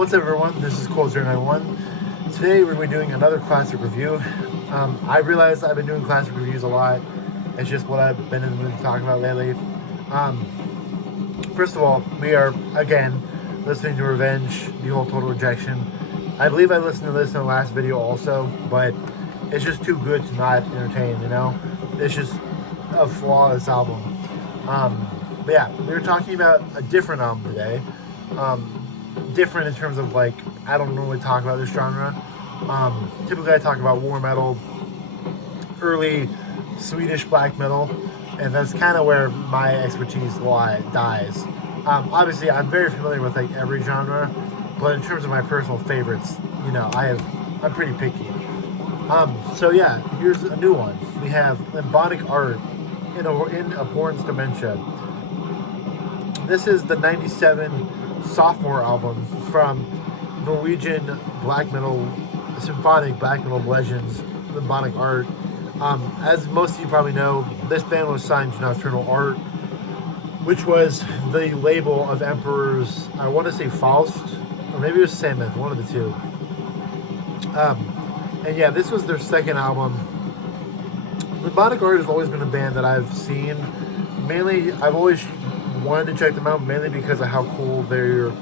What's up, everyone? This is Cold091. Today we're going to be doing another classic review. I realized I've been doing classic reviews a lot. It's just what I've been in the mood to talk about lately. First of all, we are, again, listening to Revenge, the whole Total Rejection. I believe I listened to this in the last video also, but it's just too good to not entertain, you know? It's just a flawless album. But yeah, we were talking about a different album today. Different in terms of, like, I don't normally talk about this genre. Typically I talk about war metal, early Swedish black metal, and that's kind of where my expertise dies. Obviously I'm very familiar with like every genre, but in terms of my personal favorites, you know, I'm pretty picky. So yeah, here's a new one. We have Limbonic Art in Abhorrence, Dementia. This is the 97 sophomore album from Norwegian black metal, symphonic black metal legends, Limbonic Art. As most of you probably know, this band was signed to Nocturnal Art, which was the label of Emperor's, I want to say Faust, or maybe it was Samuth, one of the two. And yeah, this was their second album. Limbonic Art has always been a band that I've seen. Mainly, I've always wanted to check them out, mainly because of how cool their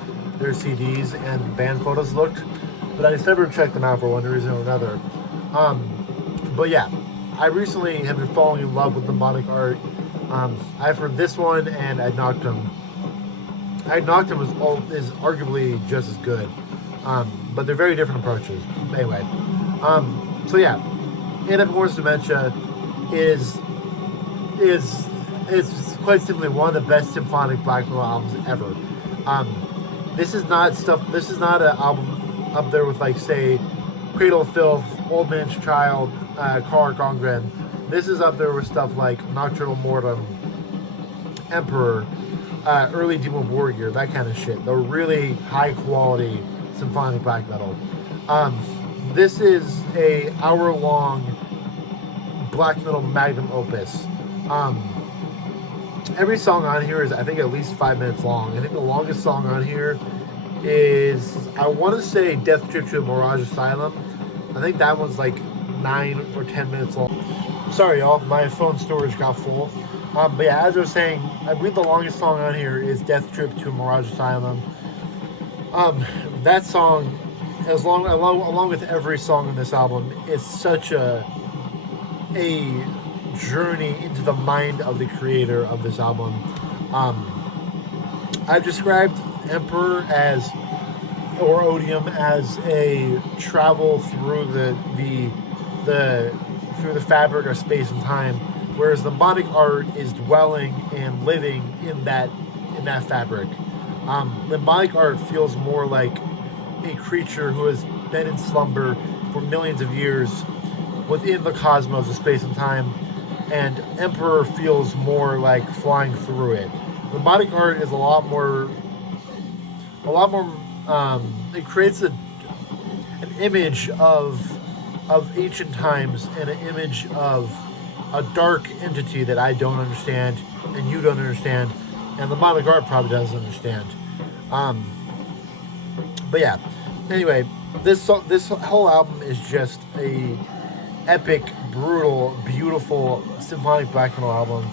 CDs and band photos looked. But I just never checked them out for one reason or another. But yeah, I recently have been falling in love with Limbonic Art. I've heard this one and Ad Noctem. Ad Noctem is arguably just as good, but they're very different approaches. Anyway, so yeah, In Abhorrence Dementia is quite simply one of the best symphonic black metal albums ever. This is not an album up there with, like, say, Cradle of Filth, Old Man's Child, Karl Gongren. This is up there with stuff like Nocturnal Mortem, Emperor, early Demo Borgir, that kind of shit. The really high quality symphonic black metal. This is a hour-long black metal magnum opus. Every song on here is, I think, at least 5 minutes long. I think the longest song on here is, I want to say, Death Trip to a Mirage Asylum. I think that one's like 9 or 10 minutes long. Sorry, y'all, my phone storage got full. But yeah, as I was saying, I believe the longest song on here is Death Trip to a Mirage Asylum. That song, along with every song on this album, is such a journey into the mind of the creator of this album. I've described Emperor or Odium as a travel through the fabric of space and time, whereas the Limbonic Art is dwelling and living in that fabric. Limbonic Art feels more like a creature who has been in slumber for millions of years within the cosmos of space and time, and Emperor feels more like flying through it. Limbonic Art is a lot more. It creates an image of ancient times and an image of a dark entity that I don't understand and you don't understand, and Limbonic Art probably doesn't understand. But yeah, anyway, this whole album is just a epic, brutal, beautiful symphonic black metal album,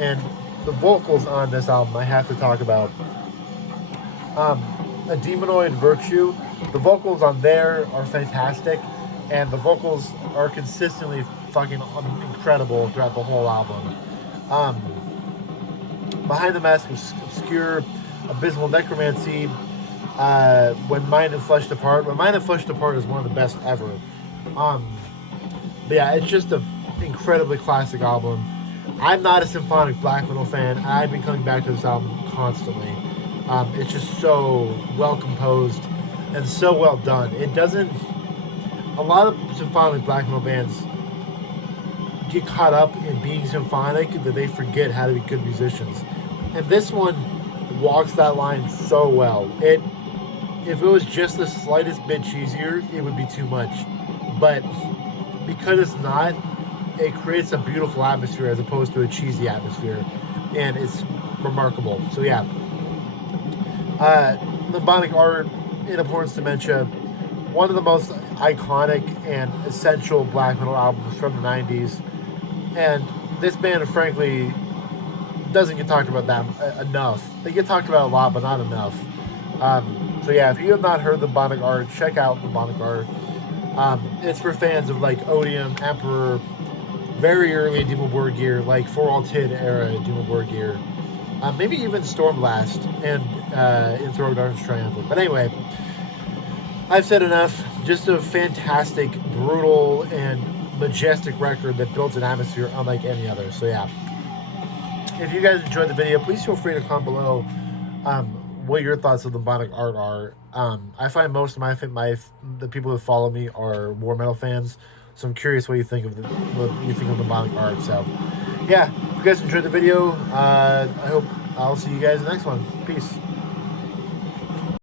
and the vocals on this album I have to talk about. A Demonoid Virtue, the vocals on there are fantastic, and the vocals are consistently fucking incredible throughout the whole album. Behind the Mask of Obscure, Abysmal Necromancy, When Mind and Flesh Depart. When Mind and Flesh Depart is one of the best ever. But yeah, it's just an incredibly classic album. I'm not a symphonic black metal fan. I've been coming back to this album constantly. It's just so well composed and so well done. It doesn't. A lot of symphonic black metal bands get caught up in being symphonic that they forget how to be good musicians. And this one walks that line so well. If it was just the slightest bit cheesier, it would be too much. But because it's not, it creates a beautiful atmosphere as opposed to a cheesy atmosphere, and it's remarkable. So yeah, Limbonic Art in Abhorrence Dementia, one of the most iconic and essential black metal albums from the 90s. And this band, frankly, doesn't get talked about that enough. They get talked about a lot, but not enough. So yeah, if you have not heard the Limbonic art, check out the Limbonic art. It's for fans of like Odium, Emperor, very early Demon Borg gear, like For All Tid era Demon Borg gear. Maybe even Stormblast and in Throw Darkness Triumphant. But anyway, I've said enough. Just a fantastic, brutal, and majestic record that builds an atmosphere unlike any other. So yeah, if you guys enjoyed the video, please feel free to comment below what your thoughts of the Limbonic art are. I find most of the people who follow me are war metal fans, so I'm curious what you think of the Limbonic art. So yeah, if you guys enjoyed the video, I hope I'll see you guys in the next one. Peace.